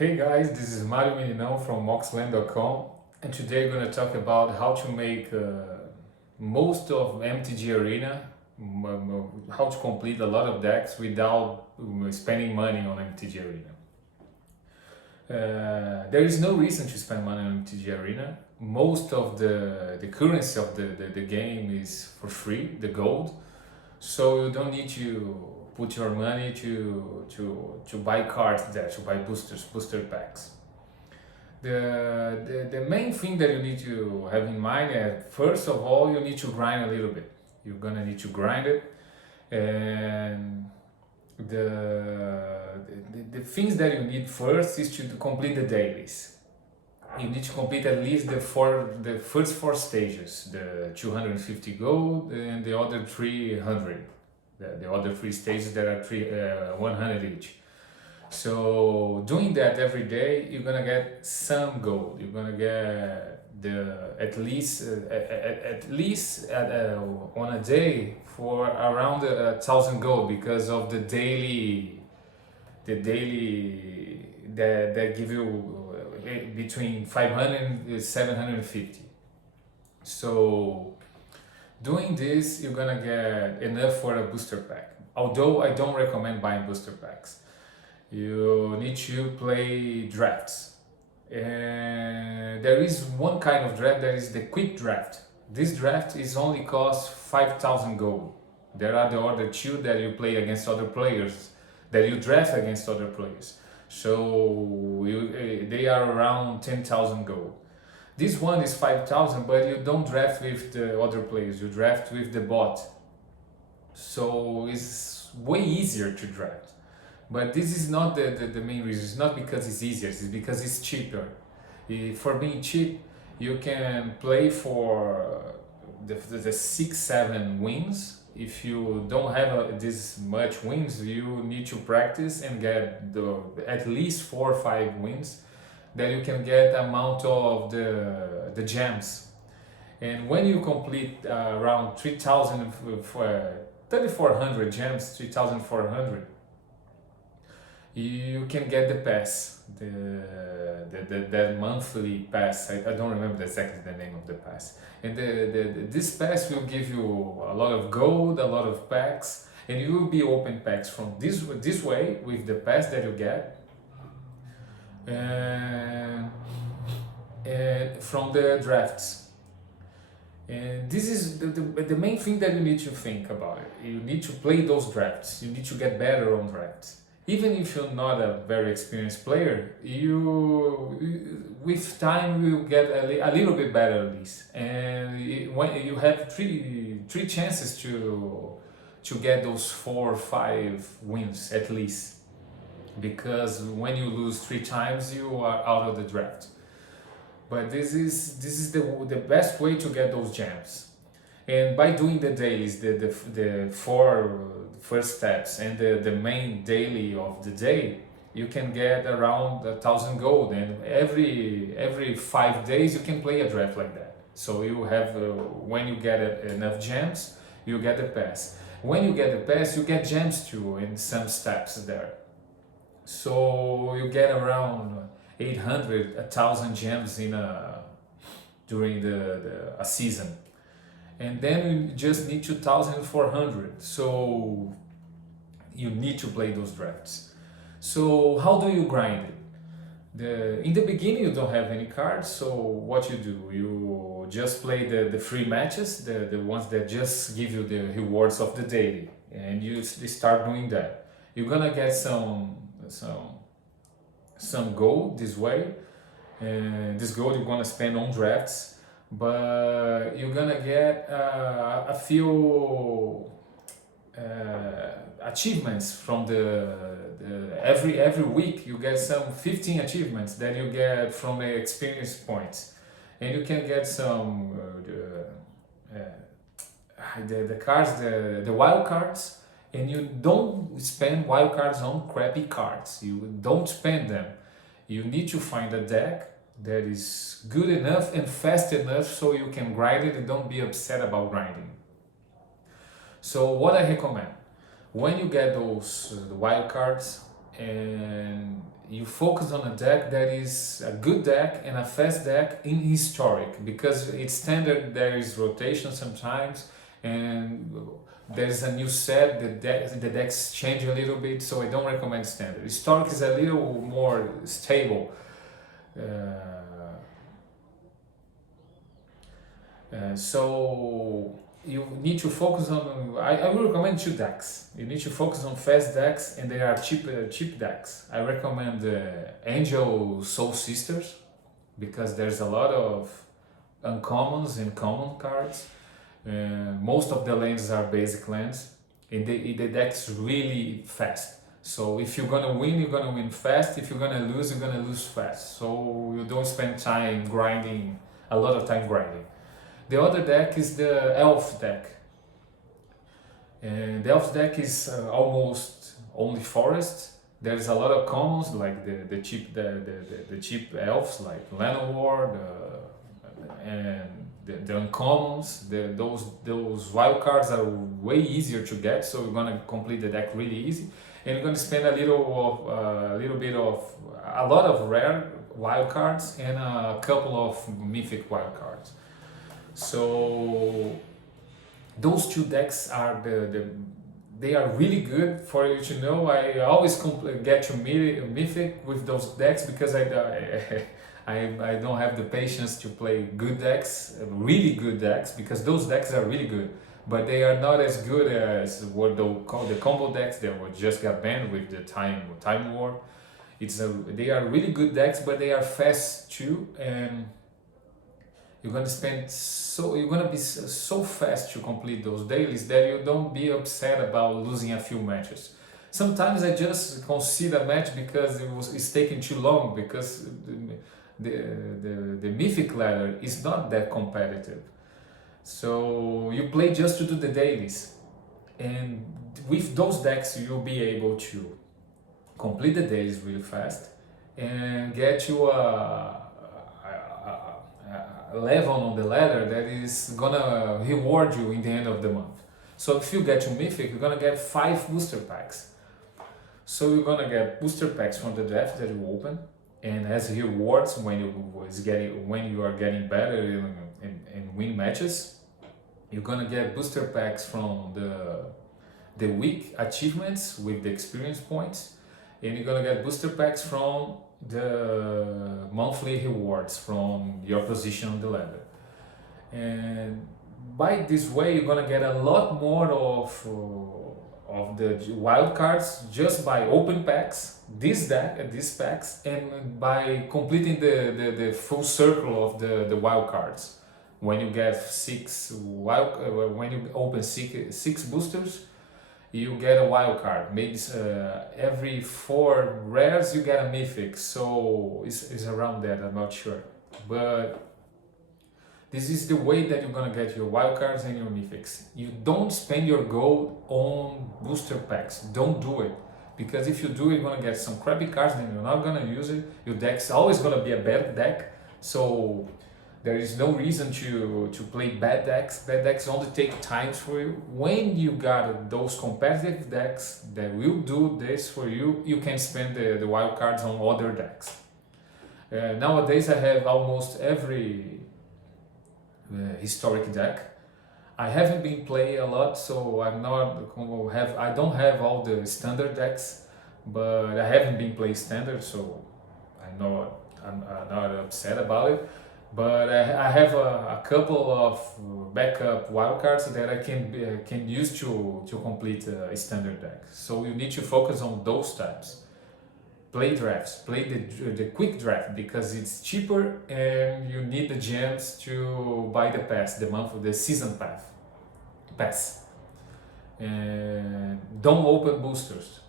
Hey guys, this is Mario Meninão from moxland.com, and today we're going to talk about how to make most of MTG Arena, how to complete a lot of decks without spending money on MTG Arena. There is no reason to spend money on MTG Arena. Most of the currency of the game is for free, the gold, so you don't need to put your money to buy cards there, to buy booster packs. The main thing that you need to have in mind is, first of all, you need to grind a little bit. You're gonna need to grind it, and the things that you need first is to complete the dailies. You need to complete at least the first four stages, the 250 gold and the other 300, the other three stages that are 100 each. So doing that every day, you're gonna get some gold. You're gonna get the at least on a day for around 1,000 gold, because of the daily that give you between 500 and 750. So doing this, you're gonna get enough for a booster pack. Although I don't recommend buying booster packs, you need to play drafts. And there is one kind of draft that is the quick draft. This draft is only cost 5,000 gold. There are the other two that you play against other players, that you draft against other players. So they are around 10,000 gold. This one is 5,000, but you don't draft with the other players, you draft with the bot. So it's way easier to draft. But this is not the main reason. It's not because it's easier, it's because it's cheaper. For being cheap, you can play for the 6-7 wins. If you don't have this much wins, you need to practice and get at least 4 or 5 wins, that you can get amount of the gems. And when you complete around 3,000, 3,400 gems, 3,400, you can get the pass, the monthly pass. I don't remember exactly the name of the pass. And this pass will give you a lot of gold, a lot of packs, and you will be open packs from this way with the pass that you get, and from the drafts. And this is the main thing that you need to think about it. You need to play those drafts. You need to get better on drafts. Even if you're not a very experienced player, with time you get a little bit better at least. And when you have three chances to get those 4 or 5 wins at least, because when you lose 3 times, you are out of the draft. But this is the best way to get those gems. And by doing the dailies, the 4 first steps and the main daily of the day, you can get around 1,000 gold. And every 5 days you can play a draft like that. So you have when you get enough gems, you get the pass. When you get the pass, you get gems too in some steps there. So you get around 800, 1,000 gems during a season. And then you just need 2,400. So you need to play those drafts. So how do you grind it? In the beginning you don't have any cards, so what you do, you just play the free matches, the ones that just give you the rewards of the daily, and you start doing that. You're gonna get some gold this way, and this gold you're gonna spend on drafts, but you're gonna get a few achievements from every week. You get some 15 achievements that you get from the experience points, and you can get some the cards, the wild cards. And you don't spend wild cards on crappy cards. You don't spend them. You need to find a deck that is good enough and fast enough so you can grind it and don't be upset about grinding. So what I recommend, when you get those the wild cards, and you focus on a deck that is a good deck and a fast deck in historic, because it's standard there is rotation sometimes, and there's a new set, the decks change a little bit, so I don't recommend standard. Historic is a little more stable. So you need to focus on. I will recommend two decks. You need to focus on fast decks, and they are cheap decks. I recommend Angel Soul Sisters, because there's a lot of uncommons and common cards. Most of the lands are basic lands, and the deck's really fast. So if you're gonna win, you're gonna win fast. If you're gonna lose, you're gonna lose fast. So you don't spend time grinding, a lot of time grinding. The other deck is the Elf deck. And the Elf deck is almost only forest. There's a lot of commons like the cheap elves like Llanowar, and the uncommons. Those wild cards are way easier to get, so you're gonna complete the deck really easy. And you're gonna spend a lot of rare wild cards and a couple of mythic wild cards. So those two decks are they are really good for you to know. I always get to mythic with those decks, because I don't have the patience to play good decks, really good decks, because those decks are really good, but they are not as good as what they call the combo decks that were just got banned with the time war. They are really good decks, but they are fast too, and you're gonna be so fast to complete those dailies that you don't be upset about losing a few matches. Sometimes I just concede a match because it's taking too long, because the mythic ladder is not that competitive. So you play just to do the dailies, and with those decks you'll be able to complete the dailies really fast and get you a level on the ladder that is gonna reward you in the end of the month. So if you get to mythic, you're gonna get 5 booster packs. So you're gonna get booster packs from the draft that you open, and as rewards when you are getting better and win matches. You're gonna get booster packs from the week achievements with the experience points, and you're gonna get booster packs from the monthly rewards from your position on the ladder. And by this way, you're gonna get a lot more of the wild cards just by open packs, these packs, and by completing the full circle of the wild cards. When you get when you open six boosters, you get a wild card. Maybe every 4 rares you get a mythic, so it's around that, I'm not sure. But this is the way that you're gonna get your wild cards and your mythics. You don't spend your gold on booster packs. Don't do it. Because if you do, you're gonna get some crappy cards and you're not gonna use it. Your deck's always gonna be a bad deck. So there is no reason to play bad decks. Bad decks only take times for you. When you got those competitive decks that will do this for you, you can spend the wild cards on other decks. Nowadays I have almost every historic deck. I haven't been playing a lot, so I don't have all the standard decks, but I haven't been playing standard, so I'm not upset about it. But I have a couple of backup wildcards that I can use to complete a standard deck. So you need to focus on those types. Play drafts, play the quick draft because it's cheaper and you need the gems to buy the pass, the season pass. And don't open boosters.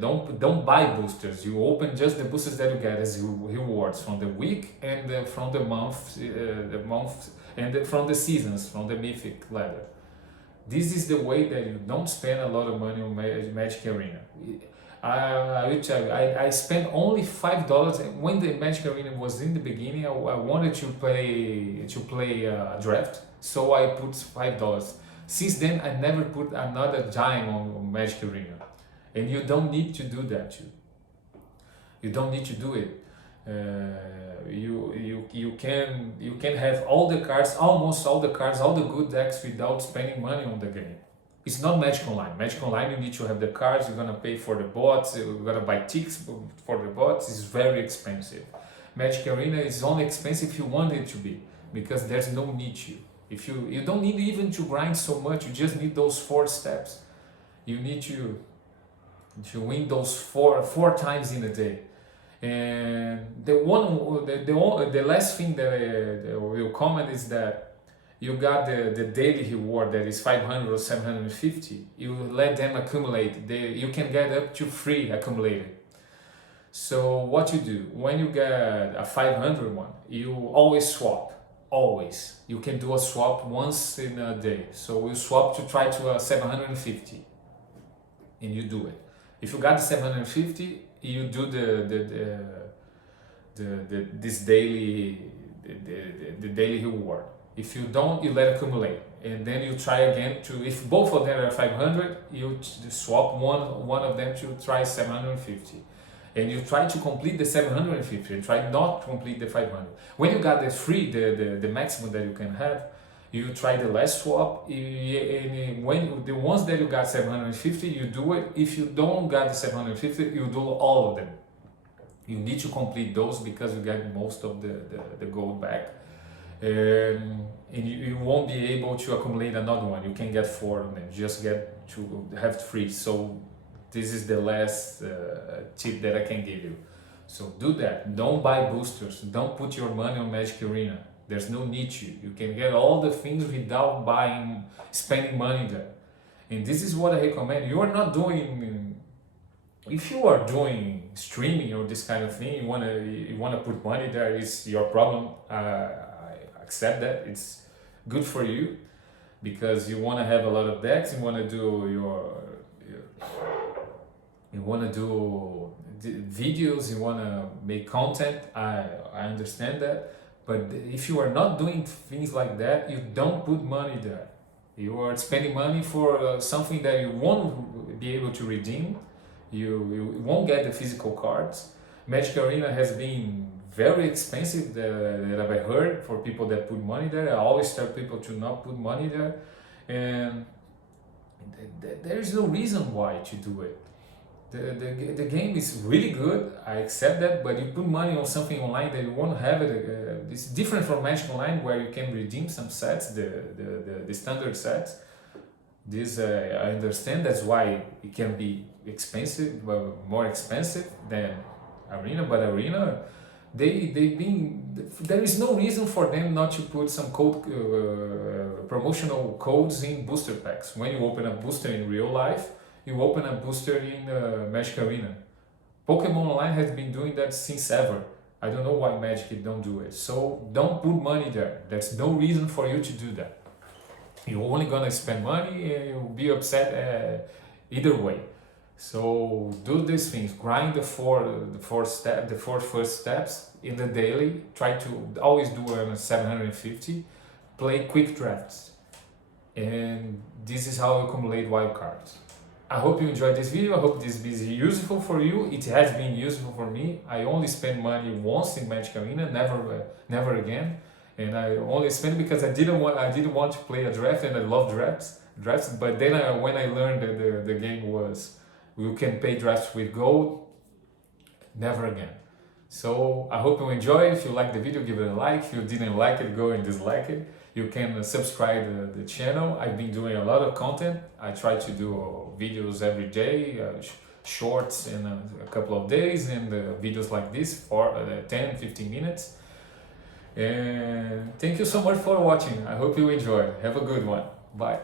Don't buy boosters. You open just the boosters that you get as rewards from the week and from the month, and from the seasons, from the mythic ladder. This is the way that you don't spend a lot of money on Magic Arena. I will tell you, I spent only $5 when the Magic Arena was in the beginning. I wanted to play a draft, so I put $5. Since then, I never put another dime on Magic Arena. And you don't need to do that too. You don't need to do it. You can have all the cards, almost all the cards, all the good decks without spending money on the game. It's not Magic Online. Magic Online, you need to have the cards, you're gonna pay for the bots, you're gonna buy ticks for the bots. It's very expensive. Magic Arena is only expensive if you want it to be, because there's no need to. If you don't need even to grind so much, you just need those 4 steps. You need to win those four times in a day. And the last thing that I will comment is that you got the daily reward that is 500 or 750. You let them accumulate. You can get up to 3 accumulated. So what you do when you get a 500 one, you always swap. Always. You can do a swap once in a day. So you swap to try to 750, and you do it. If you got the 750, you do this daily daily reward. If you don't, you let it accumulate, and then you try again to. If both of them are 500, you swap one of them to try 750, and you try to complete the 750. Try not to complete the 500. When you got the free, the maximum that you can have, you try the last swap. And when the ones that you got 750, you do it. If you don't got the 750, you do all of them. You need to complete those because you get most of the gold back. And you won't be able to accumulate another one. You can get 4 of them, just get to have 3. So this is the last tip that I can give you. So do that. Don't buy boosters. Don't put your money on Magic Arena. There's no need to. You can get all the things without spending money there. And this is what I recommend. You are not doing. If you are doing streaming or this kind of thing, you wanna put money there. It's your problem. I accept that. It's good for you because you wanna have a lot of decks. You wanna do you wanna do videos. You wanna make content. I understand that. But if you are not doing things like that, you don't put money there. You are spending money for something that you won't be able to redeem. You won't get the physical cards. Magic Arena has been very expensive that I've heard for people that put money there. I always tell people to not put money there. And there is no reason why to do it. The game is really good, I accept that, but you put money on something online that you won't have it. It's different from Magic Online where you can redeem some sets, the standard sets. This I understand, that's why it can be expensive, more expensive than Arena, but Arena, there is no reason for them not to put some promotional codes in booster packs. When you open a booster in real life, you open a booster in Magic Arena. Pokemon Online has been doing that since ever. I don't know why Magic don't do it. So don't put money there. There's no reason for you to do that. You're only gonna spend money and you'll be upset either way. So do these things. Grind the four first steps in the daily. Try to always do 750. Play quick drafts, and this is how you accumulate wild cards. I hope you enjoyed this video. I hope this is useful for you. It has been useful for me. I only spent money once in Magic Arena, never again. And I only spent because I didn't want to play a draft, and I love drafts. But then when I learned that the game was you can pay drafts with gold, never again. So I hope you enjoy. If you like the video, give it a like. If you didn't like it, go and dislike it. You can subscribe the channel. I've been doing a lot of content. I try to do videos every day, shorts in a couple of days, and videos like this for 10-15 minutes. And thank you so much for watching. I hope you enjoyed. Have a good one. Bye.